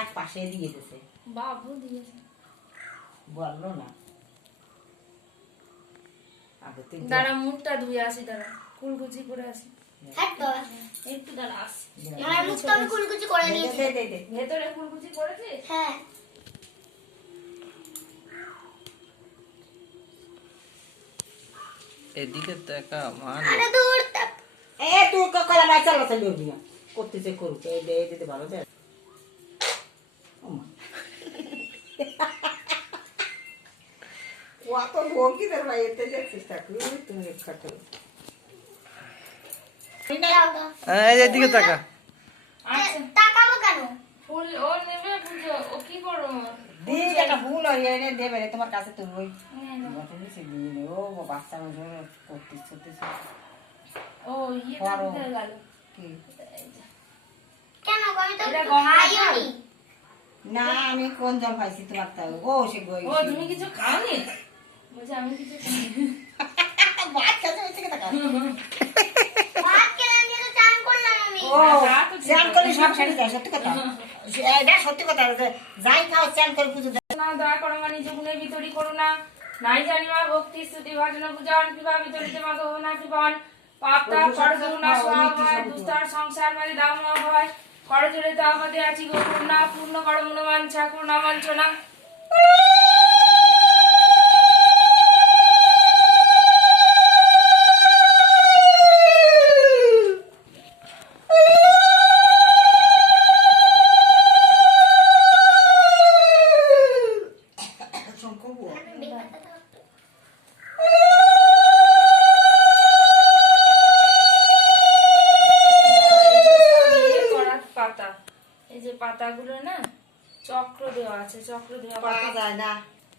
এক পাশে দিয়ে দিয়েছে, বাবু দিয়েছে, বললো না। দাঁড়া মুখটা ধুয়ে আসি, দাঁড়া কুলকুচি করে আসি। একটু দাঁড়া আসি, আমার মুখটা আমি কুলকুচি করে নিয়েছি। ভেতরে কুলকুচি করেছে। হ্যাঁ এদিকে দেখা মান। আরে দূর এ তুই কলা মাছ চালাতে দিবি না, করতেছে করুক, এই দে দিতে ভালো দে। অত ভঙ্গিদের ভাই এতে দেখছিস থাকবি তুমি খাটো। এদিকে তাকা। তাকাবো কেন? ফুল ও নেবে, পুজো ও কি করবো? দিয়ে একটা ফুল এনে দেবে রে তোমার কাছে, তুমি ওই ও বাচ্চা মানুষ করতিস করতিস। ও ইয়ে করতে গেল কি কেন আমি তো এটা গঙ্গা খাইনি। না আমি কোন জল পাইছি তোমার তাই ও সে গই ও তুমি কিছু খাওনি? বলছি আমি কিছু খাইনি। ভাত খেতে হইছে কি টাকা? ভাত খেলাম দিয়ে তো চান করলাম আমি। ও চান করে সব ছেড়ে যায়, সত্যি কথা এটা সত্যি কথা, যাই খাও চান করে পুজো দেয় না দয়া করো মা নিজ গুণে বিতরি করো না, নাই জানিবা ভক্তি স্তুতি ভজন পূজন কৃপা বিতরিত মাগো না কৃপণ পাপতা করজু না স্বভাব দুস্তার সংসার মাঝে দাম না হয় করজুড়ে তো আমাদের আছি গো পূর্ণা পূর্ণ করো মনোবাঞ্ছা করুণা বাঞ্ছনা। পাতা, এই যে পাতাগুলো না চক্র দেওয়া আছে, চক্র দেওয়া পাওয়া যায় না।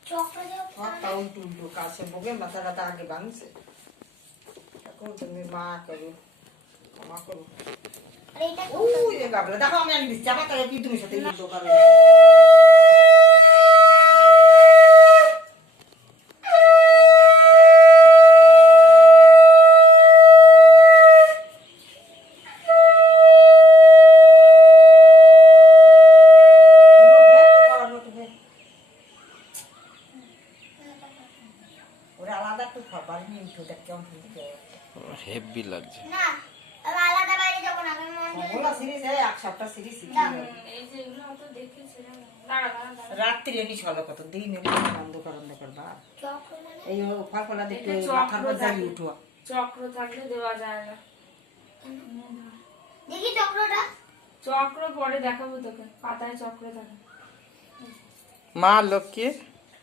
চক্র দিয়ে হাতটা উল্টু উল্টু কাছে বগে মাথাটা আগে ভাঙছে। এখন তুমি মা করো মা করো। আরে এটা ওই যে বাবলা দেখো আমি আনি দিচ্ছি, আবার তাহলে কি তুমি সাথে উল্টো করো। ওরা আলাদা একটু খাবার নিয়ে উঠো, দেখ কেমন ফুটে। হেভি লাগছে। না আমি আলাদা বাইরে যাবো না, আমি মন্দিরে ওগুলো সিরিজ এক সপ্তাহ সিরিজ এই যে এগুলো তো দেখেছি দাঁড়া দাঁড়া দাঁড়া। রাত্রি এনি চলো কত দিন অন্ধকার অন্ধকার বা চক্র মানে এই ফল ফলা দেখতে এটা মাথার চক্র পর জ্বালিয়ে থাকে। উঠো। চক্র থাকলে দেওয়া যায় না। দেখি চক্রটা। চক্র পরে দেখাবো তোকে, পাতায় চক্র থাকে। মা লক্ষ্মী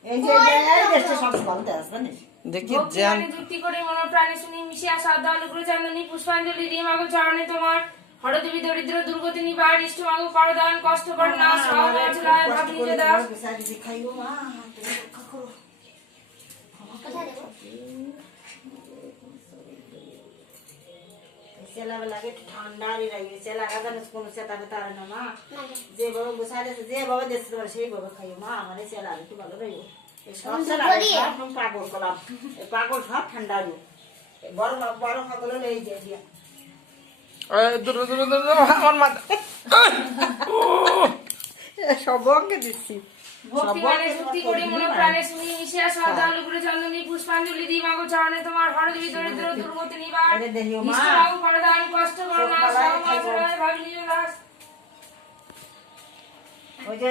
এই যে এই দেশটা সব ভালো দেশ জানিস। দেখি ভক্তি জ্যান মানে যুক্তি করে মন প্রাণে শুনি মিশিয়া শ্রদ্ধা অনুগ্রহ চান্দনী পুষ্পাঞ্জলি দিয়ে মাগো চরণে তোমার হরদেবী দরিদ্র দুর্গতি নিবার ইষ্ট মাগো করদান কষ্ট কর না সব অচলায় ভাব নিজে দাস। বিসারি যে খাইও মা তুমি রক্ষা করো। কোথায় দেবো? সেলা লাগে ঠান্ডারই লাগে, সেলা গাজানো কোনো সেটাবে তার না মা। না যে বাবা গুছালে যে বাবা দেশে তোমার সেই বাবা খাইও মা, আমার সেলা একটু ভালো রইব। এই সব সেলা সব পাগল করলাম, এই পাগল সব ঠান্ডা রইব। বড় বড় পাগল এই যে দিয়া দূর দূর দূর আমার মাথা সব বঙ্গে দিচ্ছি। ভক্তি মানে যুক্তি করে মন প্রাণে শুনি মিশিয়া শ্রদ্ধা অনুগ্রহ চান্দনী পুষ্পাঞ্জলি দিয়ে মাগো চরণে তোমার হরদেবী দরিদ্র দুর্গতি নিবার এটা দেখিও মা। ইষ্ট মাগো করদান কষ্ট কর না সব অচলায় ভাব নিজে দাস। ওই যে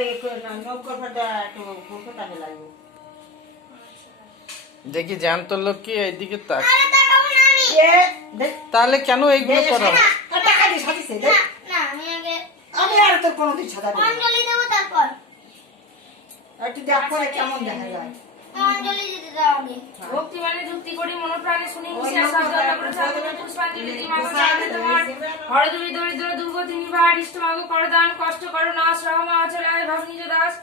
নৌকর ফাটা একটু ফুলকোটাকে লাগবে। দেখি জ্যান্ত লক্ষ্মী এইদিকে তাক। আরে তাকাবো না আমি। দেখ তাহলে কেন এইগুলো করো? টাকা দিয়ে সাজিছে না না আমি আগে আমি আর তোর কোনোদিন সাজা দেব না। অঞ্জলি দেবো তারপর। একটু দেখ পরে কেমন দেখা যায়। অঞ্জলি দিতে দাও আগে। ভক্তি মানে যুক্তি করি মন প্রাণে শুনি মিশিয়া শ্রদ্ধা অনুগ্রহ চান্দনী পুষ্পাঞ্জলি দিয়ে মাগো চরণে তোমার হরদেবী দরিদ্র দুর্গতি নিবার ইষ্ট মাগো করদান কষ্ট কর না সব অচলায় ভাব নিজে দাস।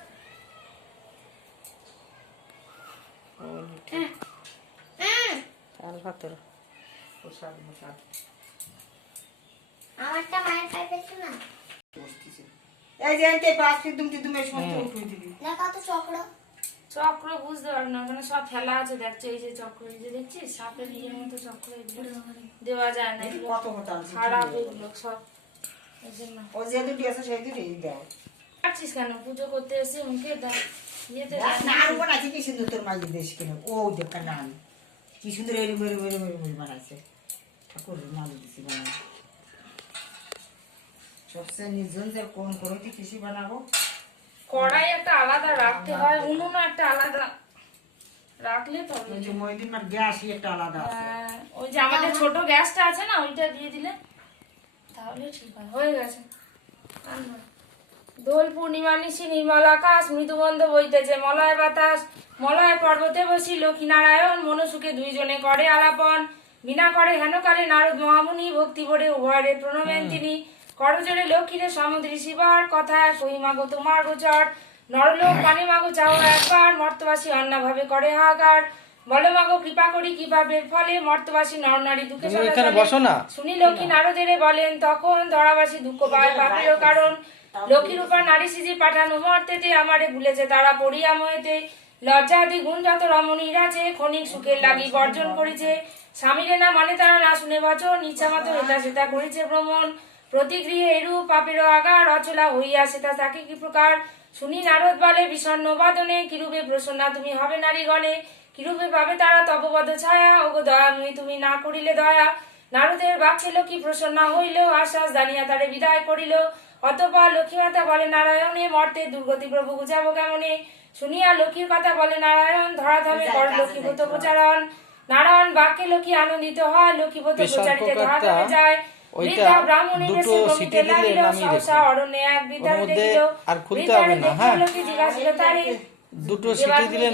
চাল ভাতর প্রসাদ প্রসাদ আমারটা মায়ের খাই পেয়েছে না। বসতেছে। এই যে এতে পাঁচ ফিদুম টিদুমের সমস্ত উঠিয়ে দিবি। দেখা তো চক্র। চক্র বুঝতে পারবো না, ওখানে সব ফেলা আছে দেখছো, এই যে চক্র এই যে দেখছিস সাপের ইয়ের মতো চক্র, এগুলো দেওয়া যায় না, এগুলো কত কত আনছি। খারাপ এগুলো সব, এই জন্য ও যে দুটি আছে সেই দুটি দাও। কাটছিস কেন? পুজো করতে এসে মুখে ইয়েতে দেখ না আরো বানাইছে কি সুন্দর তোর মাঝে দেশ কেন ও দেখা না কি সুন্দর এরম এরম এরম এরম বানাইছে ঠাকুর নাম দিছি বানাই সবচেয়ে নির্জনদের কোন করতে কিছু বানাবো কড়াই একটা আলাদা রাখতে হয়, উনুন একটা আলাদা রাখলে তবে। ওই যে ময়দিনার গ্যাসই একটা আলাদা আছে ওই যে আমাদের ছোট গ্যাসটা আছে না, ওইটা দিয়ে দিলে তাহলে ঠিক হয়। হয়ে গেছে। দোল পূর্ণিমা নিশি নির্মল আকাশ, মৃদুবন্ধ বইতেছে মলয় বাতাস, মলয় পর্বতে বসি লক্ষ্মীনারায়ণ, মনসুখে দুইজনে করে আলাপন, বিনা করে হেনকালে নারদ মহামুনি, ভক্তি ভরে উভয়ে প্রণমেন তিনি, করজোরে লক্ষ্মীরে সমুদ্রী শিবার, কথা কই মাগো তোমার গোচর, নরলোক পানি মাগো চাও একবার, মর্তবাসী অন্যভাবে করে হাহাকার, বলো মাগো কৃপা করি কিভাবের ফলে, মর্তবাসী নরনারী দুঃখে তুমি এখানে বসো না। শুনি লক্ষ্মী নারদেরে বলেন তখন, ধরাবাসী দুঃখ পায় পাপেরও কারণ, লক্ষ্মীর উপর নারী সিজি পাঠানো মর্তেতে, আমারে ভুলেছে তারা পড়িয়া ময়েতে, লজ্জাদি গুণ যত রমণীর আছে, ক্ষণিক সুখের লাগি বর্জন করেছে, স্বামীরে না মানে তারা না শুনে বচন, ইচ্ছা মতো এটা সেটা করেছে ভ্রমণ, প্রতিগৃহে এরূপ পাপেরও আগার, অচলা হইয়া সেটা তাকে কি প্রকার, শুনি নারদ বলে বিষণ্ণ বাদনে, কিরূপে প্রসন্না তুমি হবে নারীগণে, কিরূপে পাবে তারা তপবদ ছায়া, ওগো দয়াময়ী তুমি না করিলে দয়া, নারদের বাক্যে লক্ষ্মী প্রসন্না হইল, আশ্বাস জানিয়া তারে বিদায় করিল, অতঃপর লক্ষ্মীমাতা বলে নারায়ণে, মর্তে দুর্গতি প্রভু বুঝাবো কেমনে, শুনিয়া লক্ষ্মীর কথা বলে নারায়ণ, ধরাধামে কর লক্ষ্মীভূত প্রচারণ, নারায়ণ বাক্যে লক্ষ্মী আনন্দিত হয়, লক্ষ্মীভূত প্রচারিতে ধরাধামে যায়, বৃদ্ধা ব্রাহ্মণী বেশে ভ্রমিতে লাগিল, সহসা অরণ্যে এক বৃদ্ধার দেখিল, বৃদ্ধার দেখিল লক্ষ্মী জিজ্ঞাসিল তারে, দুটো সিটি দিলে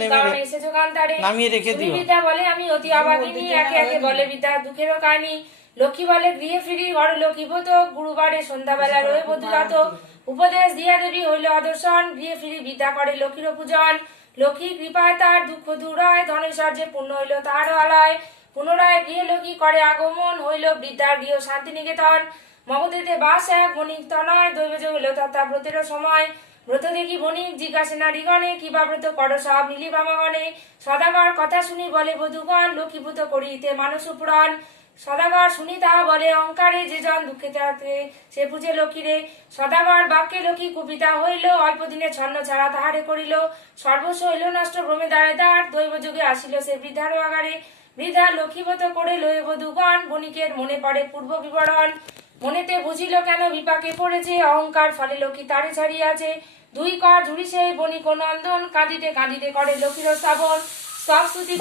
নামিয়ে রেখে দিও। বিদ্যা বলে আমি অতি অবাগিনী, একে একে বলে বিদ্যা দুঃখেরও কাহিনী, লক্ষ্মী বলে গৃহে ফিরি ঘর লক্ষ্মীভূত, গুরুবারে সন্ধ্যাবেলা রয়ে বধূজাত, উপদেশ দিয়া দেবী হইল আদর্শন, গৃহে ফিরি বিদ্যা করে লক্ষ্মীর পূজন, লক্ষ্মী কৃপায় তার দুঃখ দূর হয়, ধনেশ্বর্যে পূর্ণ হইল তাহার আলয়, পুনরায় গৃহে লক্ষ্মী করে আগমন, হইল বৃদ্ধার গৃহ শান্তিনিকেতন, মগধেতে বাস এক বণিক তনয়, দৈবজ হইল তথা ব্রতেরও সময়, ব্রত দেখি বণিক জিজ্ঞাসে নারীগণে, কিবা ব্রত কর সব নীলিবামাগণে, সদাগর কথা শুনি বলে বধূগণ, লক্ষ্মীভূত করিতে মানস পুরাণ, সদাগর শুনি তাহা বলে অহংকারে, যে জন দুঃখে থাকে সে পূজে লক্ষ্মীরে, সদাগর বাক্যে লক্ষ্মী কুপিতা হইল, অল্প দিনে ছন্ন ছাড়া তাহারে করিল, সর্বস্ব হইল নষ্ট ভ্রমে দাঁড়ে দাঁড়, দৈব যুগে আসিল সে বৃদ্ধার আগারে, বৃদ্ধা লক্ষ্মীভূত করে লয়ে বধূগণ, বণিকের মনে পড়ে পূর্ব বিবরণ, মনেতে বুঝিল কেন বিপাকে পড়েছে, অহংকার ফলে লক্ষ্মী তারে ছাড়িয়াছে, দুই কর ঝুড়ি সেই বণিক নন্দন, কাঁদিতে কাঁদিতে করে লক্ষ্মীর শ্রাবণ, সব স্তুতি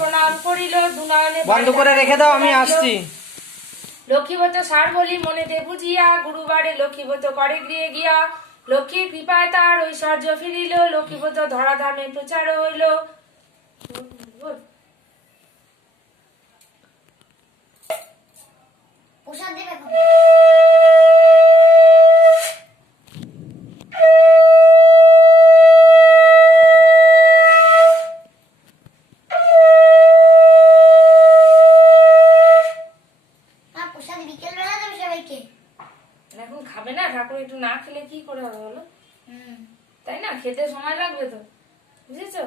প্রণাম করিল, দুনয়নে বন্ধ করে রেখে দাও, আমি আসছি। লক্ষ্মীভূত সার বলি মনেতে বুঝিয়া, গুরুবারে লক্ষ্মীভূত করে গৃহে গিয়া, লক্ষ্মীর কৃপায় তার ঐশ্বর্য ফিরিল, লক্ষ্মীভূত ধরাধামে প্রচার হইল। প্রসাদ দেবে এখন? প্রসাদ বিকেল বেলা দেবে সবাইকে। এখন খাবে না ঠাকুর, একটু না খেলে কি করে হবে বলো, তাই না? খেতে সময় লাগবে তো, বুঝেছো?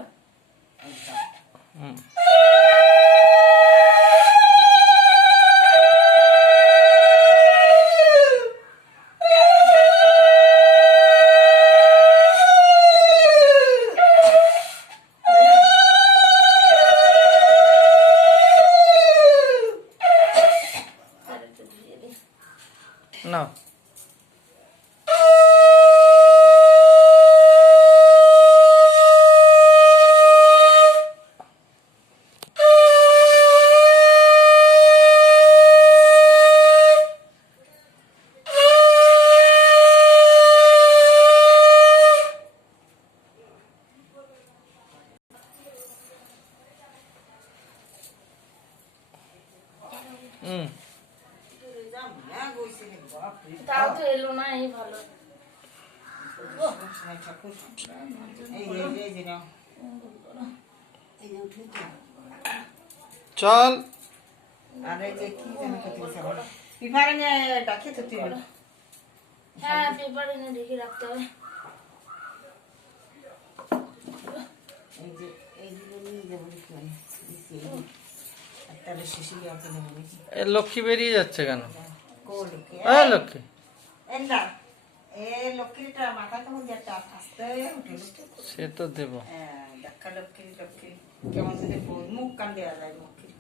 না তাও তো এলো না, এই ভালো। চল হ্যাঁ, পেপার এনে ঢেকে রাখতে হবে। লক্ষ্মী বেরিয়ে যাচ্ছে কেন? লক্ষ্মী এ লক্ষ্মীটা মাথা কেমন যে একটা আস্তে উঠে সে তো দেবো। দেখা লক্ষ্মী লক্ষ্মী কেমন যদি মুখ কান দেওয়া যায় মুখ